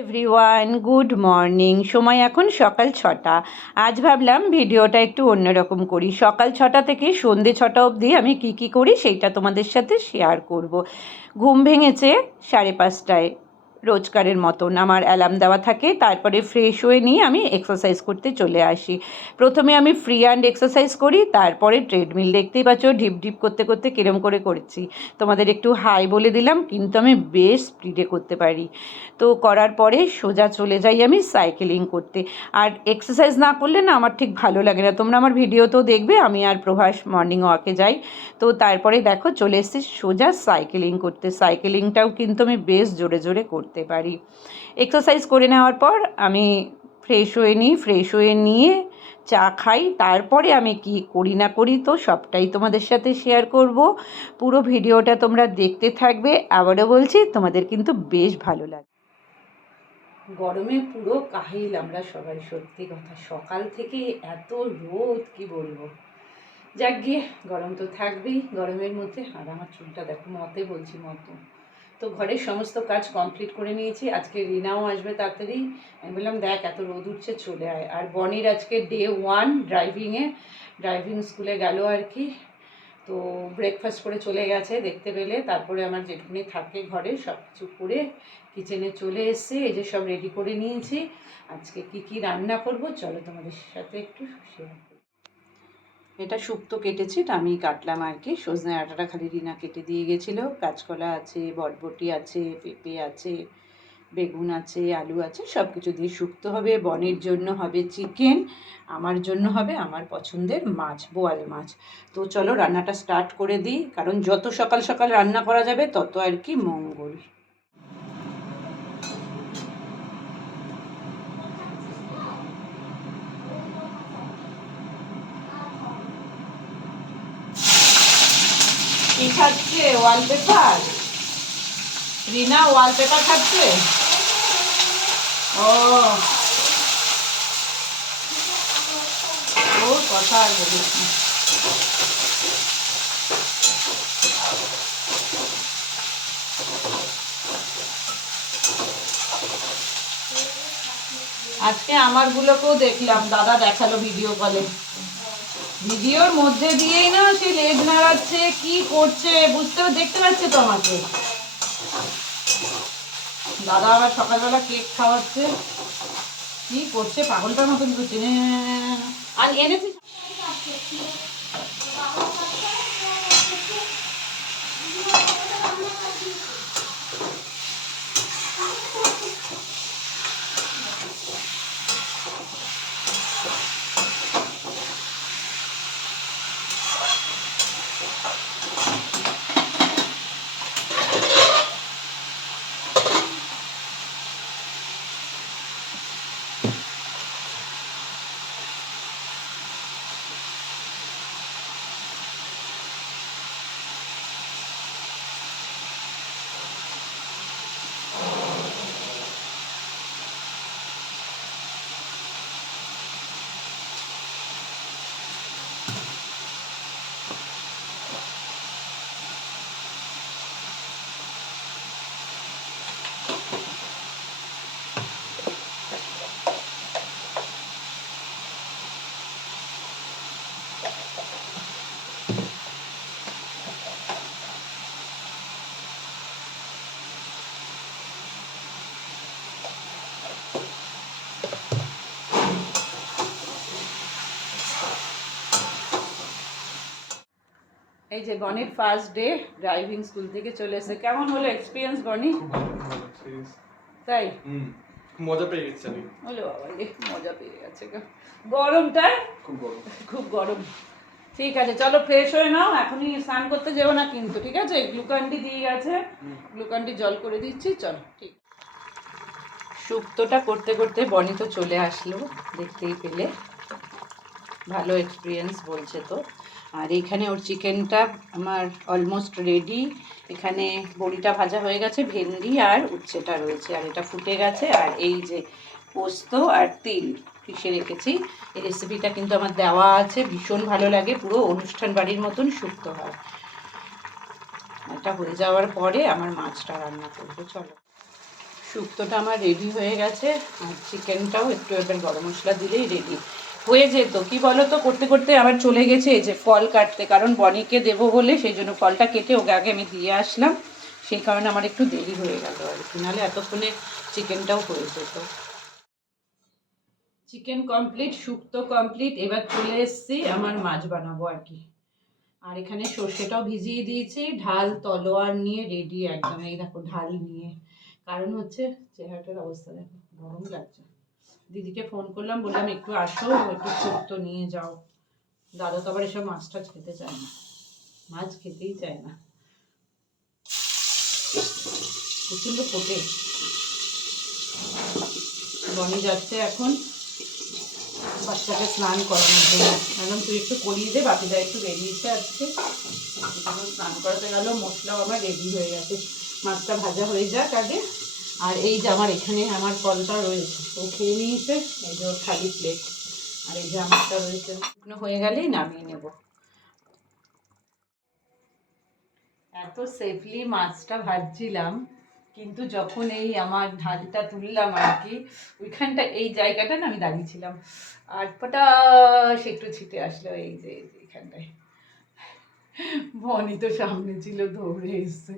Everyone, good morning. সময় এখন সকাল 6টা। আজ ভাবলাম ভিডিওটা একটু অন্যরকম করি। সকাল 6টা থেকে সন্ধে 6টা অবধি আমি কি করি সেইটা তোমাদের সাথে শেয়ার করব। ঘুম ভেঙেছে 5:30টায়, রোজকারের মতন আমার অ্যালার্ম দেওয়া থাকে। তারপরে ফ্রেশ হয়ে নিয়ে আমি এক্সারসাইজ করতে চলে আসি। প্রথমে আমি ফ্রি হ্যান্ড এক্সারসাইজ করি, তারপরে ট্রেডমিল। দেখতেই পাচ্ছ ঢিপ ঢিপ করতে করতে কিরম করে করছি। তোমাদের একটু হাই বলে দিলাম, কিন্তু আমি বেশ স্পিডে করতে পারি। তো করার পরে সোজা চলে যাই আমি সাইকেলিং করতে। আর এক্সারসাইজ না করলে না আমার ঠিক ভালো লাগে না। তোমরা আমার ভিডিওতেও দেখবে আমি আর প্রভাস মর্নিং ওয়াকে যাই। তো তারপরে দেখো চলে এসেছি সোজা সাইকেলিং করতে। সাইকেলিংটাও কিন্তু আমি বেশ জোরে জোরে করতে পারি। এক্সারসাইজ করে নেওয়ার পর আমি ফ্রেশ হয়ে নিই। ফ্রেশ হয়ে নিয়ে চা খাই। তারপরে আমি কি করি না করি তো সবটাই তোমাদের সাথে শেয়ার করব। পুরো ভিডিওটা তোমরা দেখতে থাকবে। আবারও বলছি, তোমাদের কিন্তু বেশ ভালো লাগবে। গরমে পুরো কাহিল আমরা সবাই, সত্যি কথা। সকাল থেকে এত রোদ, কি বলবো। যাক গিয়ে, গরম তো থাকবেই গরমের মধ্যে। আর আমার চুলটা দেখো, মতে বলছি মতো। তো ঘরের সমস্ত কাজ কমপ্লিট করে নিয়েছি। আজকে রিনাও আসবে তাড়াতাড়ি। আমি বললাম দেখ এত রোদ উঠছে, চলে আয়। আর বনির আজকে ডে 1 ড্রাইভিংয়ে, ড্রাইভিং স্কুলে গেল আর কি। তো ব্রেকফাস্ট করে চলে গেছে দেখতে পেলে। তারপরে আমার যেটুকুনি থাকে ঘরে সব কিছু করে কিচেনে চলে এসেছি। এই যে সব রেডি করে নিয়েছি। আজকে কি রান্না করব চলো তোমাদের সাথে একটু শেয়ার করি। এটা শুক্তো কেটেছি, এটা আমি কাটলাম আর কি। সজনে ডাঁটাটা খালি রিনা কেটে দিয়ে গেছিলো। কাঁচকলা আছে, বরবটি আছে, পেঁপে আছে, বেগুন আছে, আলু আছে, সব কিছু দিয়ে শুক্তো হবে। বনের জন্য হবে চিকেন, আমার জন্য হবে আমার পছন্দের মাছ, বোয়াল মাছ। তো চলো রান্নাটা স্টার্ট করে দিই, কারণ যত সকাল সকাল রান্না করা যাবে তত আর কি মঙ্গল। কি খাচ্ছে? ওয়ালপেপার? রিনা ওয়ালপেপার খাচ্ছে? ও ও কথা আর বলিস না। আজকে আমারগুলোকেও দেখলাম, দাদা দেখালো ভিডিও কলে। ভিডিওর মধ্যে দিয়েই না সে লেজ নাড়াচ্ছে, কি করছে দেখতে পাচ্ছে তো আমাকে। দাদা আবার সকালবেলা কেক খাওয়াচ্ছে, কি করছে পাগলটার মতন করছে। আর এনেছি এই যে বনির ফার্স্ট ডে ড্রাইভিং স্কুল থেকে চলে এসে। কেমন হলো এক্সপিরিয়েন্স বনি? তাই মজা পেয়ে গেছি আমি। হলো বাবা, মজা পেয়ে গেছে। গরমটায় খুব গরম। ঠিক আছে চলো ফ্রেশ হয়ে নাও, এখনই স্নান করতে যাবো না কিন্তু, ঠিক আছে? গ্লুকন্ডি দিয়ে গেছে, গ্লুকন্ডি জল করে দিচ্ছি। চলো ঠিক। শুক্তোটা করতে করতে বনি তো চলে আসলো, দেখতেই পেলে। ভালো এক্সপিরিয়েন্স বলছে তো। আর এইখানে ওর চিকেনটা আমার অলমোস্ট রেডি। এখানে বড়িটা ভাজা হয়ে গেছে, ভেন্ডি আর উচ্ছেটা রয়েছে, আর এটা ফুটে গেছে। আর এই যে পোস্ত আর তিল পিষে রেখেছি। এই রেসিপিটা কিন্তু আমার দেওয়া আছে, ভীষণ ভালো লাগে, পুরো অনুষ্ঠান বাড়ির মতন শুক্তো হয়। এটা হয়ে যাওয়ার পরে আমার মাছটা রান্না করবো। চলো, শুক্তোটা আমার রেডি হয়ে গেছে, আর চিকেনটাও একটু এবার গরম মশলা দিলেই রেডি হয়ে যেত। কি বলো তো, করতে করতে আবার চলে গেছে এই যে ফল কাটতে, কারণ বনিকে দেবো বলে সেই জন্য ফলটা কেটে ওকে আগে আমি দিয়ে আসলাম, সেই কারণে আমার একটু দেরি হয়ে গেল আর কি, নাহলে এতক্ষণে চিকেনটাও হয়ে যেত। চিকেন কমপ্লিট, শুক্তো কমপ্লিট, এবার চলে এসেছি আমার মাছ বানাবো আর কি। আর এখানে সর্ষেটাও ভিজিয়ে দিয়েছি, ঢাল তলোয়ার নিয়ে রেডি একদম। এই দেখো ঢাল নিয়ে, কারণ হচ্ছে চেহারাটার অবস্থা দেখো, গরম লাগছে। দিদিকে ফোন করলাম, বললাম একটু আসো, একটু শুক্তো নিয়ে যাও। দাদা তো আবার এসব মাছ টাছ খেতে চায় না, মাছ খেতেই চায় না, প্রচণ্ড ফোটে। বনি যাচ্ছে এখন বাচ্চাকে স্নান করানোর জন্য, ম্যাডাম তুই একটু করিয়ে দে, বাপিদা একটু বেরিয়েছে আজকে, স্নান করাতে গেল। মশলাও আমার রেডি হয়ে গেছে, মাছটা ভাজা হয়ে যাক আগে। আর এই যে আমার এখানে আমার কলটা রয়েছে, ও খেয়ে নিয়েছে, এই যে ওর খালি প্লেট, আর এই যে আমারটা রয়েছে, শুকনো হয়ে গেলেই নামিয়ে নেব। এত সেফলি মাছটা ভাজছিলাম, কিন্তু যখন এই আমার ঢালটা তুললাম আর কি, ওইখানটা এই জায়গাটা না আমি দাঁড়িয়েছিলাম, আর পটাশ একটু ছিটে আসলো এই যে এইখানটায়। বনি তো সামনে ছিল, দৌড়ে এসছে।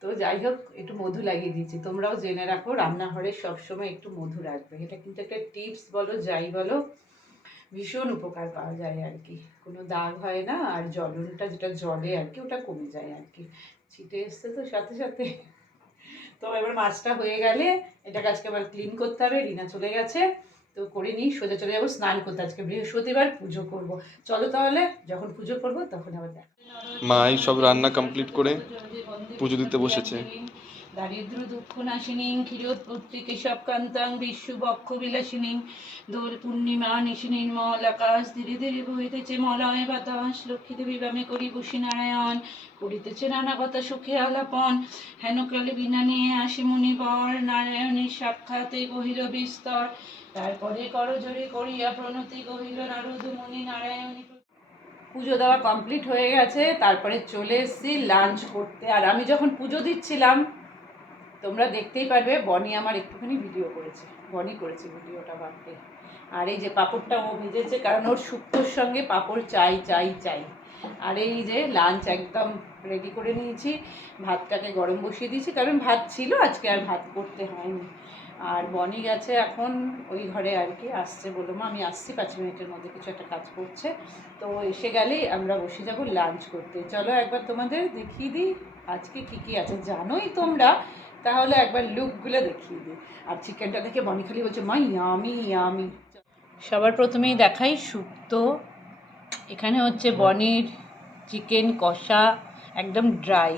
তো যাই হোক, একটু মধু লাগিয়ে দিয়েছি। তোমরাও জেনে রাখো, রান্নাঘরে সবসময় একটু মধু রাখবে, এটা কিন্তু একটা টিপস বলো যাই বলো, ভীষণ উপকার পাওয়া যায় আর কি, কোনো দাগ হয় না, আর জ্বলনটা যেটা জলে আর কি ওটা কমে যায় আর কি, ছিটে এসছে তো সাথে সাথে। তো এবার মাছটা হয়ে গেলে এটাকে আজকে আবার ক্লিন করতে হবে, রিনা চলে গেছে, তো করে নিই, সোজা চলে যাবো স্নান করতে, আজকে বৃহস্পতিবার পুজো করব। চলো তাহলে, যখন পুজো করবো তখন আবার দেখা। মা এই সব রান্না কমপ্লিট করে পুজো দিতে বসেছে। দারিদ্র দুঃখ নাশিনী ক্ষীরোৎপত্তি কেশবকান্তাং বিশ্ববক্ষ বিলাসিনী দোল পূর্ণিমা নিশি নির্মল আকাশ, ধীরে ধীরে বহিতেছে মলয় বাতাস, লক্ষ্মী দেবী বামে করি বসি নারায়ণ, করিতেছে নানা কথা সুখে আলাপন, হেনকালে বিনা নিয়ে আসি মুনিবর, নারায়ণের সাক্ষাতে কহিল বিস্তর, তারপরে করজোড়ে করিয়া প্রণতি কহিল নারদ মুনি নারায়ণী। পুজো দেওয়া কমপ্লিট হয়ে গেছে, তারপরে চলে এসেছি লাঞ্চ করতে। আর আমি যখন পুজো দিচ্ছিলাম, তোমরা দেখতেই পারবে, বনি আমার একটুখানি ভিডিও করেছে, বনি করেছে ভিডিওটা বাপরে। আর এই যে পাঁপড়টা ও ভেজেছে, কারণ ওর শুক্তোর সঙ্গে পাঁপড় চাই চাই চাই। আর এই যে লাঞ্চ একদম রেডি করে নিয়েছি, ভাতটাকে গরম বসিয়ে দিয়েছি, কারণ ভাত ছিল আজকে, আর ভাত করতে হয়নি। আর বনি গেছে এখন ওই ঘরে আর কি, আসছে, বললো মা আমি আসছি 5 মিনিটের মধ্যে, কিছু একটা কাজ করছে। তো এসে গেলেই আমরা বসে যাব লাঞ্চ করতে। চলো একবার তোমাদের দেখিয়ে দিই আজকে কী কী আছে, জানোই তোমরা, তাহলে একবার লুকগুলো দেখিয়ে দিই। আর চিকেনটা দেখে বনি খালি বলছে মা ইয়ামি ইয়ামি। সবার প্রথমেই দেখাই শুক্তো, এখানে হচ্ছে বনির চিকেন কষা একদম ড্রাই,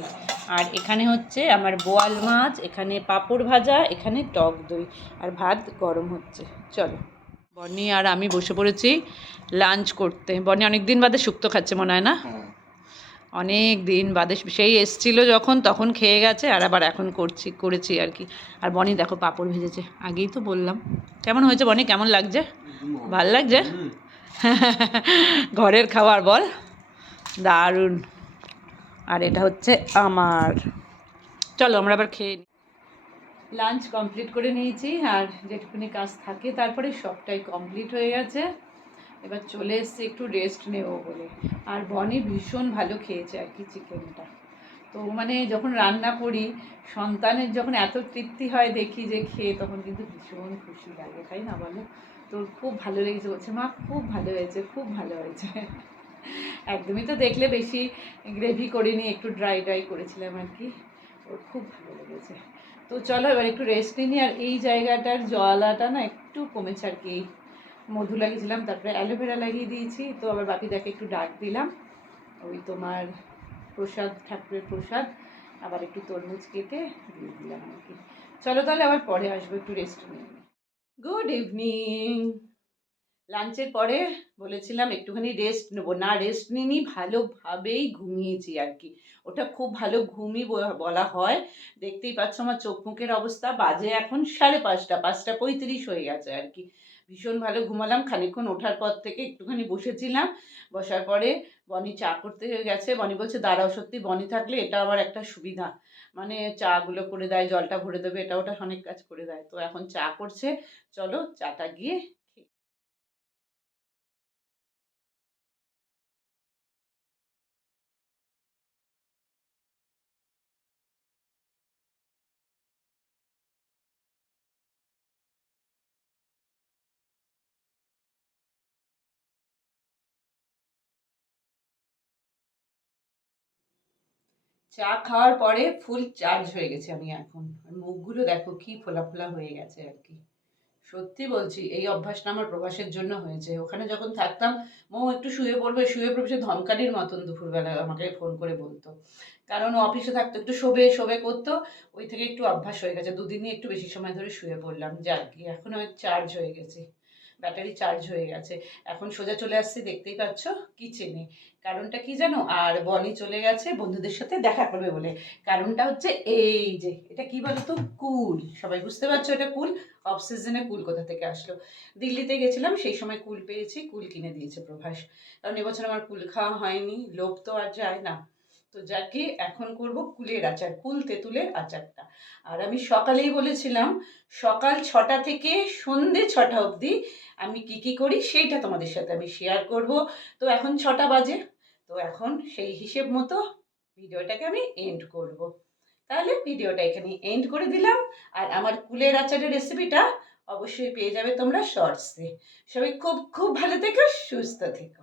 আর এখানে হচ্ছে আমার বোয়াল মাছ, এখানে পাঁপড় ভাজা, এখানে টক দই, আর ভাত গরম হচ্ছে। চলো, বনি আর আমি বসে পড়েছি লাঞ্চ করতে। বনি অনেক দিন বাদে শুক্তো খাচ্ছে মনে হয় না, অনেক দিন বাদে, সেই এসছিল যখন তখন খেয়ে গেছে, আর আবার এখন করেছি আর কি। আর বনি দেখো পাঁপড় ভেজেছে, আগেই তো বললাম। কেমন হয়েছে বনি, কেমন লাগছে? ভাল লাগছে? ঘরের খাবার বল, দারুণ। আর এটা হচ্ছে আমার, চলো আমরা আবার খেয়ে নিই। লাঞ্চ কমপ্লিট করে নিয়েছি, আর যেটুকুনি কাজ থাকে তারপরে সবটাই কমপ্লিট হয়ে গেছে। এবার চলে এসছি একটু রেস্ট নেব বলে। আর বনি ভীষণ ভালো খেয়েছে আর কি চিকেনটা। তো মানে যখন রান্না করি, সন্তানের যখন এত তৃপ্তি হয় দেখি যে খেয়ে, তখন কিন্তু ভীষণ খুশি লাগে, তাই না বলো? তো খুব ভালো লেগেছে, বলছে মা খুব ভালো হয়েছে, খুব ভালো হয়েছে। একদমই তো দেখলে বেশি গ্রেভি করিনি, একটু ড্রাই ড্রাই করেছিলাম আর কি, ওর খুব ভালো লেগেছে। তো চলো এবার একটু রেস্ট নিই। আর এই জায়গাটার জ্বালাটা না একটু কমেছে আর কি, মধু লাগিয়েছিলাম, তারপরে অ্যালোভেরা লাগিয়ে দিয়েছি, তো আবার বাপিদাকে একটু ডাক দিলাম, ওই তোমার প্রসাদ, ঠাকুরের প্রসাদ, আবার একটু তরমুজ কেটে দিয়ে দিলাম আর কি। চলো তাহলে আবার পরে আসবো, একটু রেস্ট নিয়ে। Good evening. লাঞ্চের পরে বলেছিলাম একটুখানি রেস্ট নেবো, না রেস্ট নিইনি, ভালোভাবেই ঘুমিয়েছি আর কি। ওটা খুব ভালো ঘুমই বলা হয়। দেখতেই পাচ্ছ আমার চোখ মুখের অবস্থা, বাজে এখন 5:30, 5:35 হয়ে গেছে আর কি। ভীষণ ভালো ঘুমালাম। খানিকক্ষণ ওঠার পর থেকে একটুখানি বসেছিলাম। বসার পরে বনি চা করতে গেছে। বনি বলছে দাঁড়াও, সত্যি বনি থাকলে এটা আমার একটা সুবিধা। মানে চাগুলো করে দেয়, জলটা ভরে দেবে, এটা ওটা অনেক কাজ করে দেয়। তো এখন চা করছে। চলো চাটা গিয়ে খেয়ে। চা খাওয়ার পরে ফুল চার্জ হয়ে গেছে আমি এখন। আর মুখগুলো দেখো কি ফোলা ফোলা হয়ে গেছে আর কি। সত্যি বলছি এই অভ্যাসটা আমার প্রবাসের জন্য হয়েছে। ওখানে যখন থাকতাম, মৌ একটু শুয়ে পড়বে, সে ধমকানির মতন দুপুরবেলা আমাকে ফোন করে বলতো। কারণ ও অফিসে থাকতো, একটু শোবে শোবে করতো। ওই থেকে একটু অভ্যাস হয়ে গেছে, দুদিনই একটু বেশি সময় ধরে শুয়ে পড়লাম, যার কি এখন ওই চার্জ হয়ে গেছে, ব্যাটারি চার্জ হয়ে গেছে। এখন সোজা চলে আসছি, দেখতেই পাচ্ছ, কিচেনে। কারণটা কি জানো? আর বনি চলে গেছে বন্ধুদের সাথে দেখা করবে বলে। কারণটা হচ্ছে এই যে এটা কি বলতো, কুল। সবাই বুঝতে পারছো এটা কুল। অফ সিজনে কুল কোথা থেকে আসলো? দিল্লিতে গেছিলাম, সেই সময় কুল পেয়েছি, কুল কিনে দিয়েছে প্রভাস। কারণ এবছর আমার কুল খাওয়া হয়নি, লোভ তো আর যায় না। তো যাকে এখন করব কুলের আচার, কুল তেঁতুলের আচারটা। আর আমি সকালেই বলেছিলাম সকাল 6টা থেকে সন্ধে 6টা অবধি আমি কি কি করি সেইটা তোমাদের সাথে আমি শেয়ার করব। তো এখন 6টা বাজে, তো এখন সেই হিসেব মতো ভিডিওটাকে আমি এন্ড করব। তাহলে ভিডিওটা এখানে এন্ড করে দিলাম। আর আমার কুলের আচারের রেসিপিটা অবশ্যই পেয়ে যাবে তোমরা শর্টসে। সবাই খুব খুব ভালো থেকো, সুস্থ থেকো।